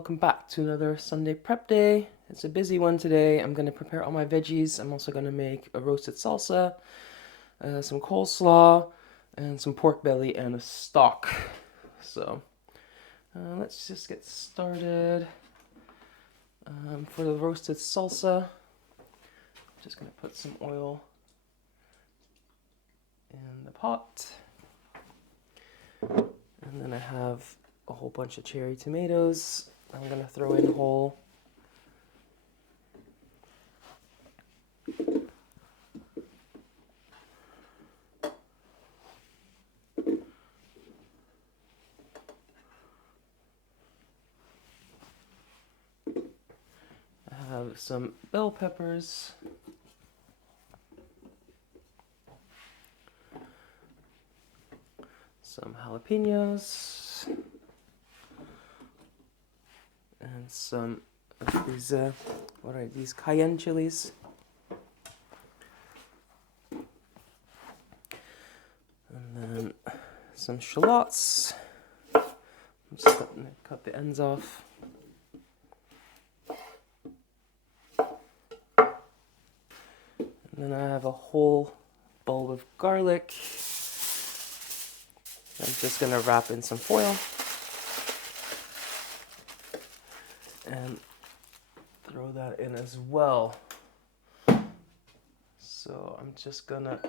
welcome back to another Sunday prep day. It's a busy one today. I'm going to prepare all my veggies. I'm also going to make a roasted salsa, some coleslaw, and some pork belly and a stock. So let's just get started. For the roasted salsa, I'm just going to put some oil in the pot. And then I have a whole bunch of cherry tomatoes. I'm going to throw in whole. I have some bell peppers. Some jalapenos. And some of these, what are these, cayenne chilies. And then some shallots. I'm just going to cut the ends off. And then I have a whole bulb of garlic. I'm just going to wrap in some foil. And throw that in as well. So I'm just going to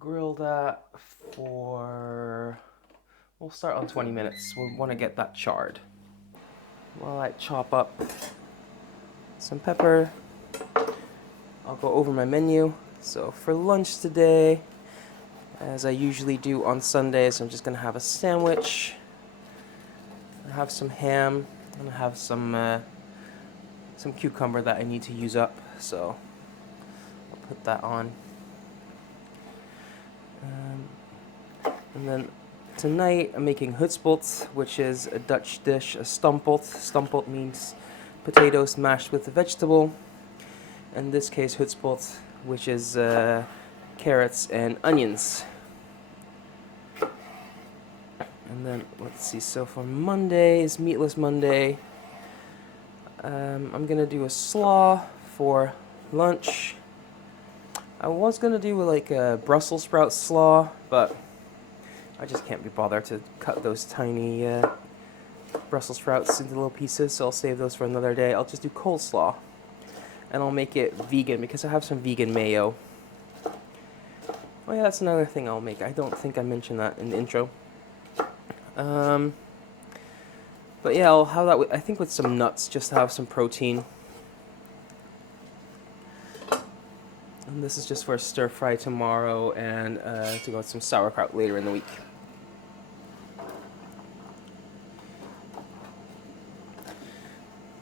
grill that for, we'll start on 20 minutes. We'll want to get that charred. While I chop up some pepper, I'll go over my menu. So for lunch today, as I usually do on Sundays, I'm just going to have a sandwich. I have some ham, and I have some cucumber that I need to use up, so I'll put that on. And then tonight I'm making hutspot, which is a Dutch dish, a stamppot. Stamppot means potatoes mashed with a vegetable. In this case, hutspot, which is carrots and onions. And then, let's see, so for Monday is Meatless Monday. I'm going to do a slaw for lunch. I was going to do like a Brussels sprout slaw, but I just can't be bothered to cut those tiny Brussels sprouts into little pieces, so I'll save those for another day. I'll just do coleslaw, and I'll make it vegan because I have some vegan mayo. Oh yeah, that's another thing I'll make. I don't think I mentioned that in the intro. But yeah, I'll have that, I think with some nuts, just to have some protein. And this is just for a stir fry tomorrow and to go with some sauerkraut later in the week.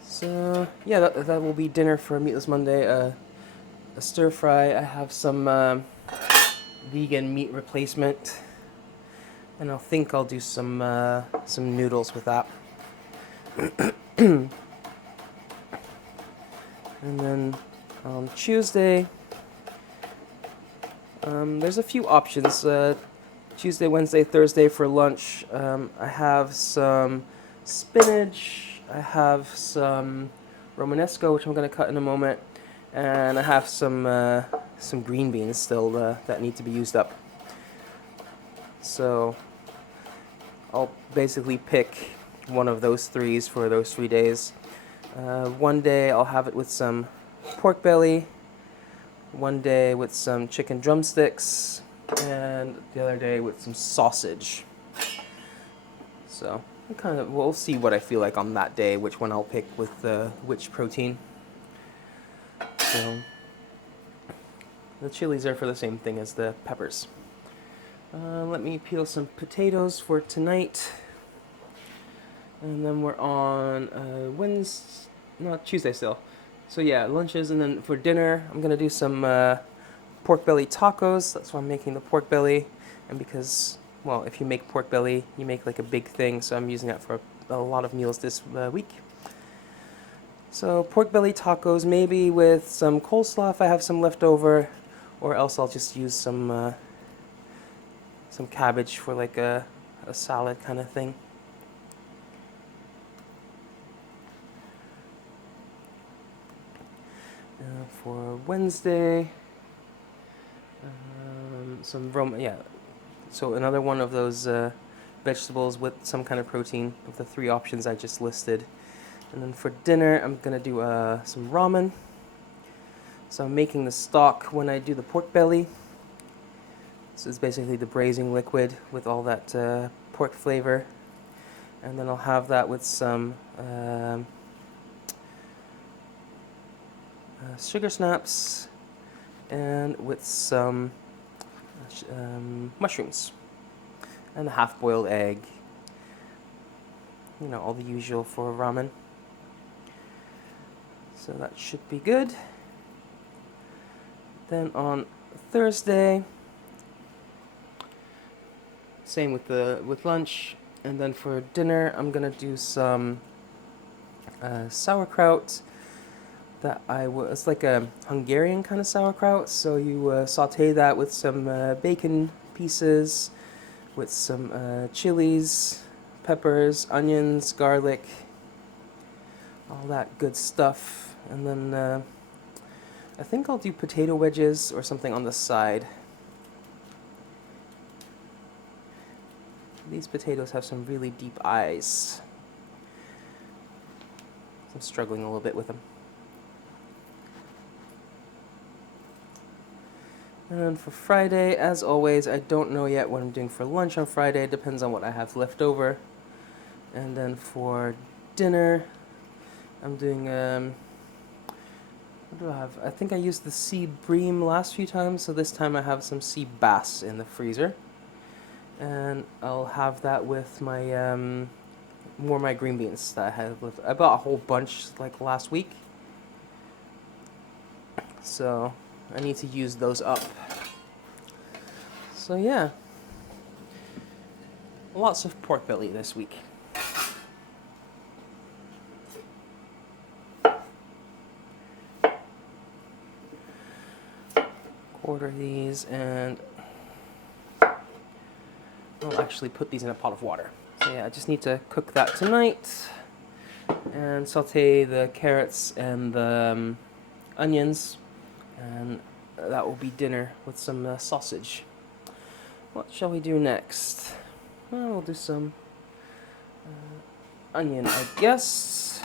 So yeah, that will be dinner for Meatless Monday. A stir fry. I have some vegan meat replacement, and I think I'll do some noodles with that. And then on Tuesday, there's a few options. Tuesday, Wednesday, Thursday for lunch. I have some spinach. I have some Romanesco, which I'm going to cut in a moment, and I have some green beans still that need to be used up. So I'll basically pick one of those threes for those 3 days. One day I'll have it with some pork belly, one day with some chicken drumsticks, and the other day with some sausage. So we'll see what I feel like on that day, which one I'll pick with which protein. So the chilies are for the same thing as the peppers. Let me peel some potatoes for tonight. And then we're on Tuesday still. So yeah, lunches, and then for dinner, I'm gonna do some pork belly tacos. That's why I'm making the pork belly. And because, well, if you make pork belly, you make like a big thing, so I'm using that for a lot of meals this week. So pork belly tacos, maybe with some coleslaw if I have some left over, or else I'll just use some cabbage for like a salad kind of thing. for Wednesday, so another one of those vegetables with some kind of protein of the 3 options I just listed. And then for dinner, I'm gonna do some ramen. So I'm making the stock when I do the pork belly. This is basically the braising liquid with all that pork flavor. And then I'll have that with some sugar snaps and with some mushrooms and a half-boiled egg. You know, all the usual for ramen. So that should be good. Then on Thursday, same with lunch, and then for dinner I'm gonna do some sauerkraut. It's like a Hungarian kind of sauerkraut. So you saute that with some bacon pieces, with some chilies, peppers, onions, garlic, all that good stuff, and then I think I'll do potato wedges or something on the side. These potatoes have some really deep eyes. I'm struggling a little bit with them. And then for Friday, as always, I don't know yet what I'm doing for lunch on Friday. It depends on what I have left over. And then for dinner, I'm doing, what do I have? I think I used the sea bream last few times, so this time I have some sea bass in the freezer. And I'll have that with my, more of my green beans that I had left. I bought a whole bunch like last week. So I need to use those up. So yeah, lots of pork belly this week. Quarter these, and I'll actually put these in a pot of water. So yeah, I just need to cook that tonight and saute the carrots and the onions, and that will be dinner with some sausage. What shall we do next? Well, we'll do some onion, I guess.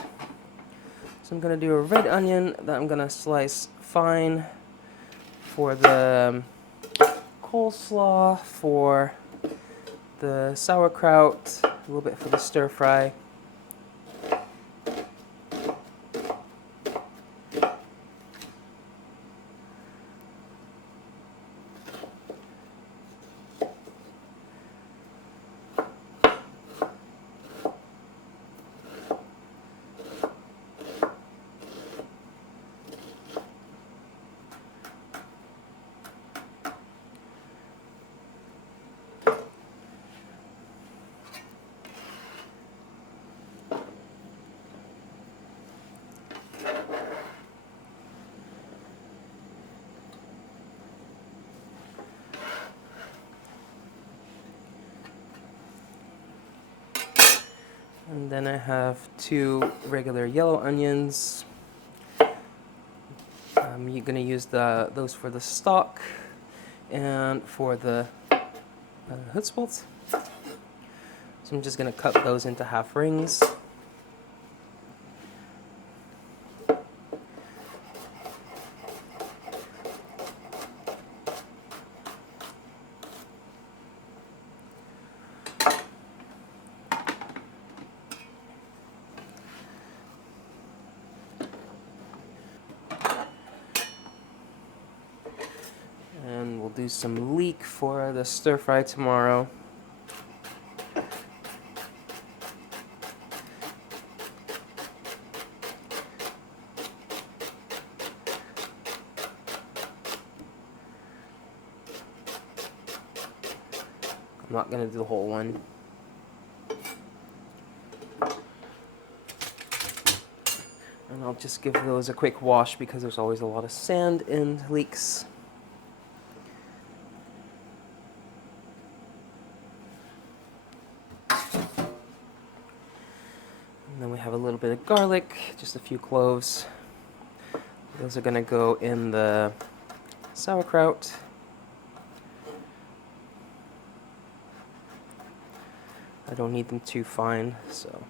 So I'm going to do a red onion that I'm going to slice fine for the coleslaw, for the sauerkraut, a little bit for the stir fry. And then I have 2 regular yellow onions. You're going to use those for the stock and for the hutzpult. So I'm just going to cut those into half rings. And we'll do some leek for the stir fry tomorrow. I'm not going to do the whole one. And I'll just give those a quick wash because there's always a lot of sand in leeks. And then we have a little bit of garlic, just a few cloves. Those are gonna go in the sauerkraut. I don't need them too fine, so.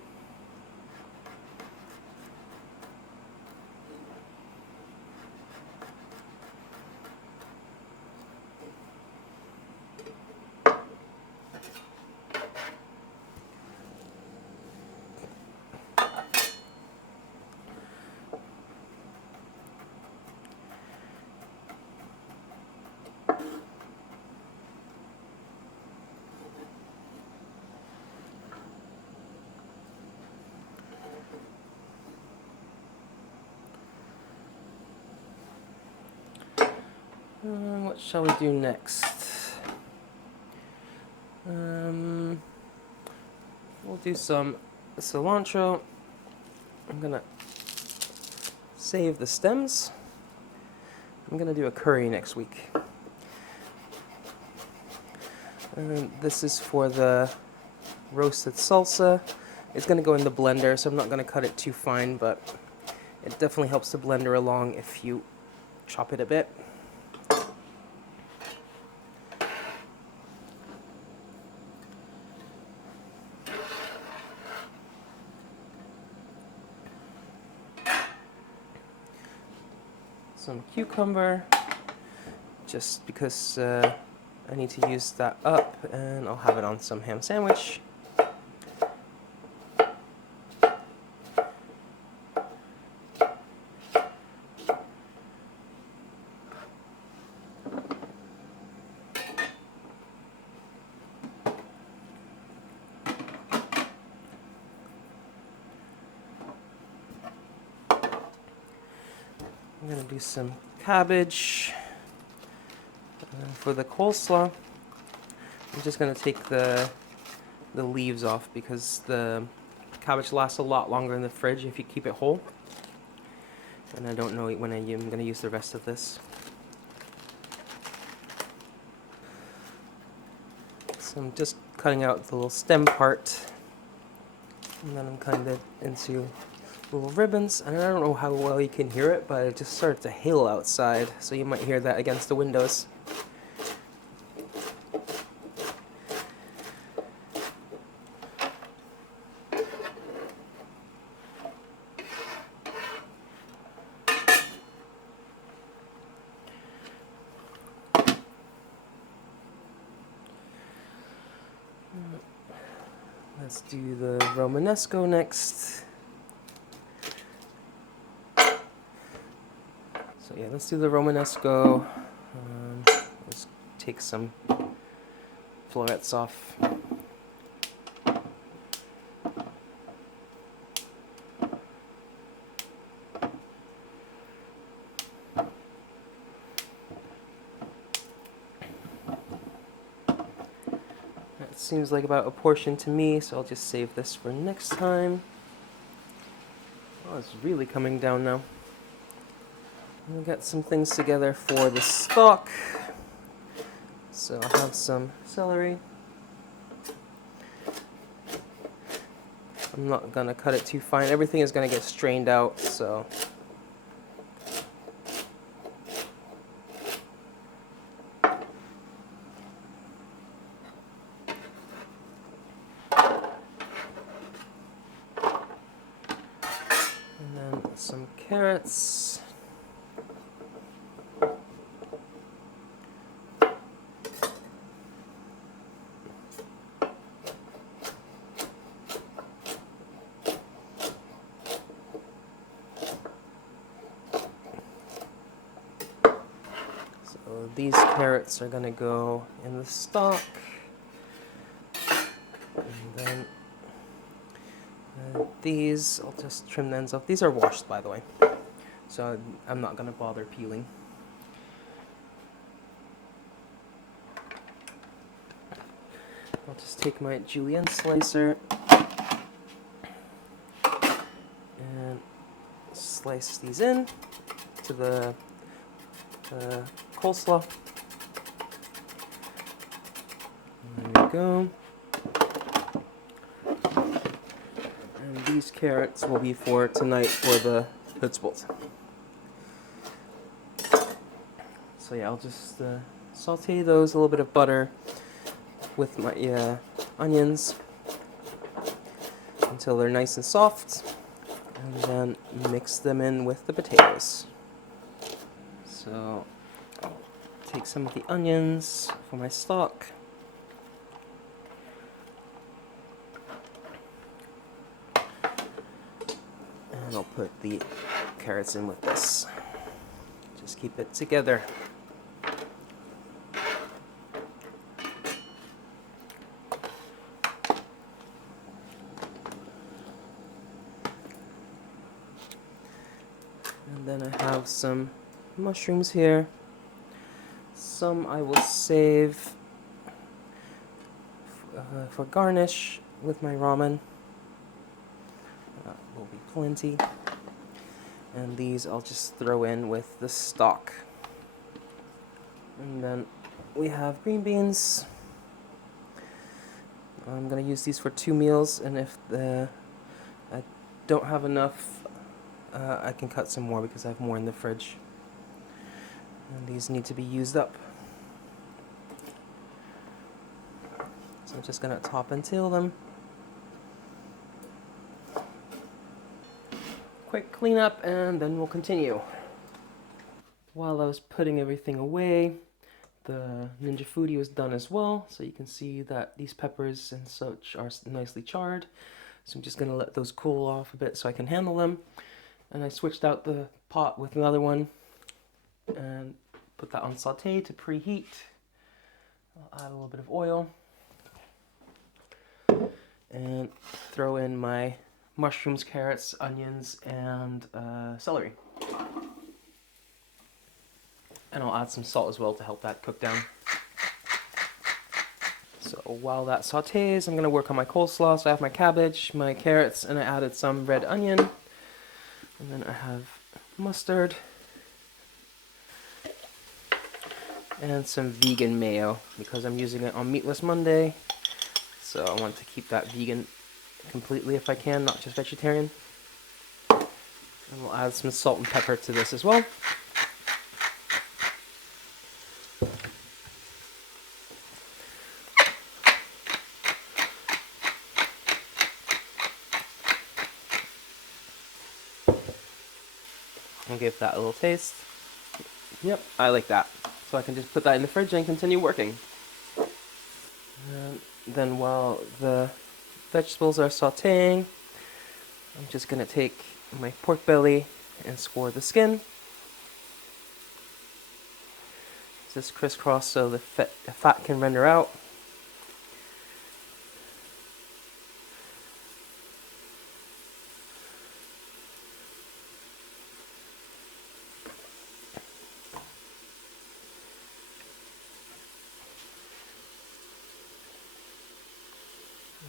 What shall we do next? We'll do some cilantro. I'm gonna save the stems. I'm gonna do a curry next week. And this is for the roasted salsa. It's gonna go in the blender, so I'm not gonna cut it too fine, but it definitely helps the blender along if you chop it a bit. Some cucumber, just because I need to use that up, and I'll have it on some ham sandwich. I'm gonna do some cabbage for the coleslaw. I'm just gonna take the leaves off because the cabbage lasts a lot longer in the fridge if you keep it whole. And I don't know when I'm gonna use the rest of this. So I'm just cutting out the little stem part, and then I'm cutting it into little ribbons. And I don't know how well you can hear it, but it just started to hail outside, so you might hear that against the windows. Let's do the Romanesco next. So yeah, let's do the Romanesco. Let's take some florets off. That seems like about a portion to me, so I'll just save this for next time. Oh, it's really coming down now. We'll get some things together for the stock. So I'll have some celery. I'm not gonna cut it too fine. Everything is gonna get strained out, so. And then some carrots. So these carrots are gonna go in the stock. And then these, I'll just trim the ends off. These are washed, by the way, so I'm not gonna bother peeling. I'll just take my julienne slicer and slice these in to the coleslaw. There we go. And these carrots will be for tonight for the Hutzbolt. So yeah, I'll just saute those, a little bit of butter with my onions until they're nice and soft, and then mix them in with the potatoes. So I'll take some of the onions for my stock. And I'll put the carrots in with this. Just keep it together. And then I have some mushrooms here. Some I will save for garnish with my ramen. That will be plenty. And these I'll just throw in with the stock. And then we have green beans. I'm going to use these for 2 meals, and if I don't have enough, I can cut some more because I have more in the fridge. And these need to be used up. So I'm just going to top and tail them. Quick cleanup, and then we'll continue. While I was putting everything away, the Ninja Foodi was done as well, so you can see that these peppers and such are nicely charred. So I'm just going to let those cool off a bit so I can handle them. And I switched out the pot with another one and put that on saute to preheat. I'll add a little bit of oil and throw in my mushrooms, carrots, onions, and celery. And I'll add some salt as well to help that cook down. So while that sautés, I'm going to work on my coleslaw. So I have my cabbage, my carrots, and I added some red onion. And then I have mustard. And some vegan mayo, because I'm using it on Meatless Monday. So I want to keep that vegan completely if I can, not just vegetarian. And we'll add some salt and pepper to this as well. I'll give that a little taste. Yep, I like that. So I can just put that in the fridge and continue working. And then while the vegetables are sauteing, I'm just going to take my pork belly and score the skin. Just crisscross so the fat can render out.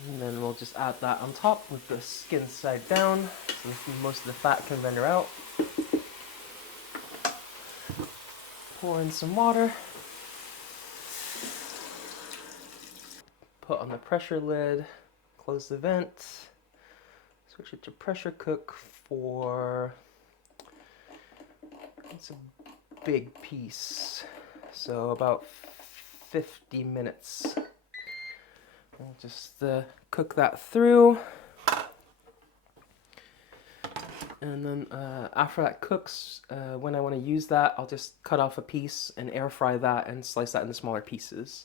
And then we'll just add that on top with the skin side down so most of the fat can render out. Pour in some water. Put on the pressure lid, close the vent, switch it to pressure cook for, it's a big piece, so about 50 minutes. I'll just cook that through, and then after that cooks, when I want to use that, I'll just cut off a piece and air fry that and slice that into smaller pieces.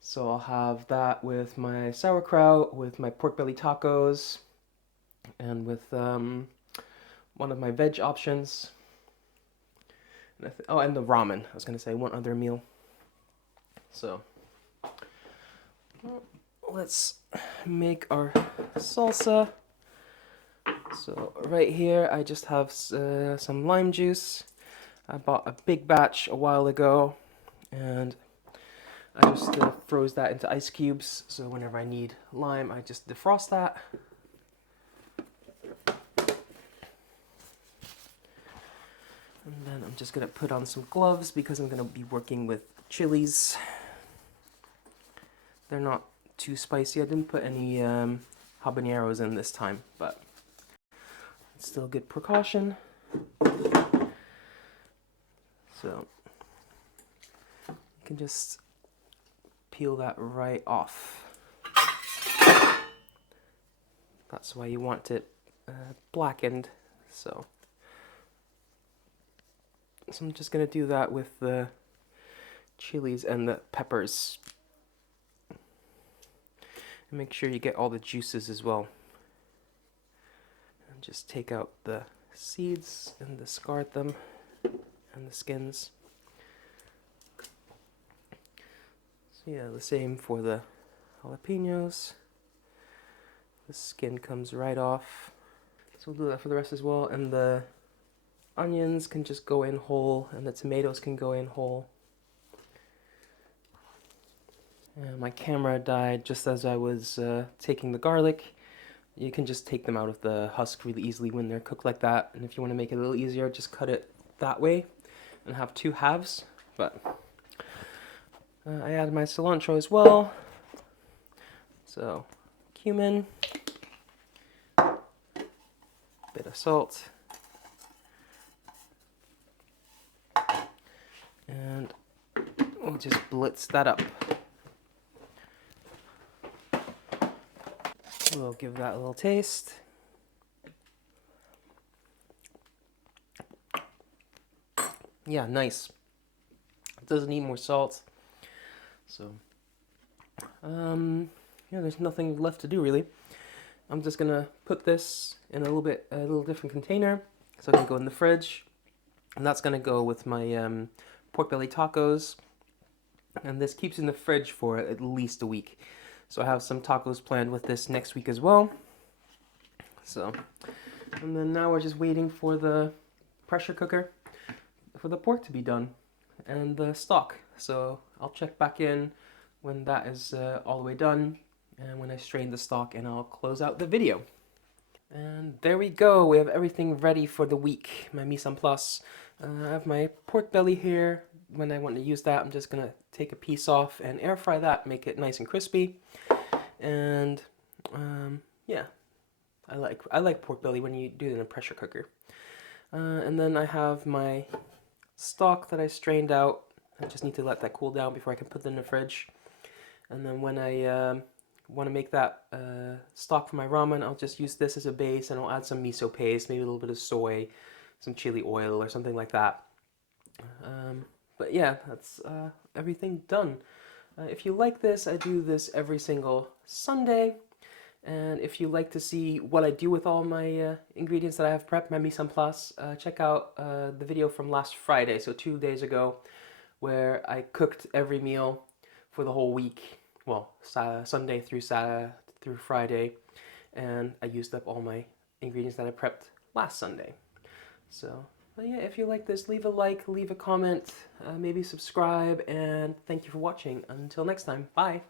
So I'll have that with my sauerkraut, with my pork belly tacos, and with one of my veg options. And and the ramen. I was going to say one other meal. So let's make our salsa. So right here I just have some lime juice. I bought a big batch a while ago, and I just froze that into ice cubes, so whenever I need lime, I just defrost that. And then I'm just going to put on some gloves because I'm going to be working with chilies. They're not too spicy. I didn't put any habaneros in this time, but it's still a good precaution. So You can just peel that right off. That's why you want it blackened. So I'm just gonna do that with the chilies and the peppers. And make sure you get all the juices as well. And just take out the seeds and discard them and the skins. So yeah, the same for the jalapenos. The skin comes right off. So we'll do that for the rest as well. And the onions can just go in whole, and the tomatoes can go in whole. And my camera died just as I was taking the garlic. You can just take them out of the husk really easily when they're cooked like that. And if you want to make it a little easier, just cut it that way and have two halves. But I added my cilantro as well. So cumin, bit of salt, and we'll just blitz that up. We'll give that a little taste. Yeah, nice. It doesn't need more salt. So, yeah, there's nothing left to do really. I'm just gonna put this in a little different container, so it can go in the fridge, and that's gonna go with my pork belly tacos. And this keeps in the fridge for at least a week. So I have some tacos planned with this next week as well. So, and then now we're just waiting for the pressure cooker for the pork to be done and the stock. So I'll check back in when that is all the way done and when I strain the stock, and I'll close out the video. And there we go, we have everything ready for the week, my mise en place. I have my pork belly here. When I want to use that, I'm just gonna take a piece off and air fry that, make it nice and crispy. And yeah, I like pork belly when you do it in a pressure cooker. And then I have my stock that I strained out. I just need to let that cool down before I can put it in the fridge. And then when I want to make that stock for my ramen, I'll just use this as a base, and I'll add some miso paste, maybe a little bit of soy, some chili oil or something like that. But yeah, that's everything done. If you like this, I do this every single Sunday. And if you like to see what I do with all my ingredients that I have prepped, my mise en place, check out the video from last Friday, so 2 days ago, where I cooked every meal for the whole week. Well, Sunday through Friday, and I used up all my ingredients that I prepped last Sunday. So, but yeah, if you like this, leave a like, leave a comment, maybe subscribe, and thank you for watching. Until next time, bye!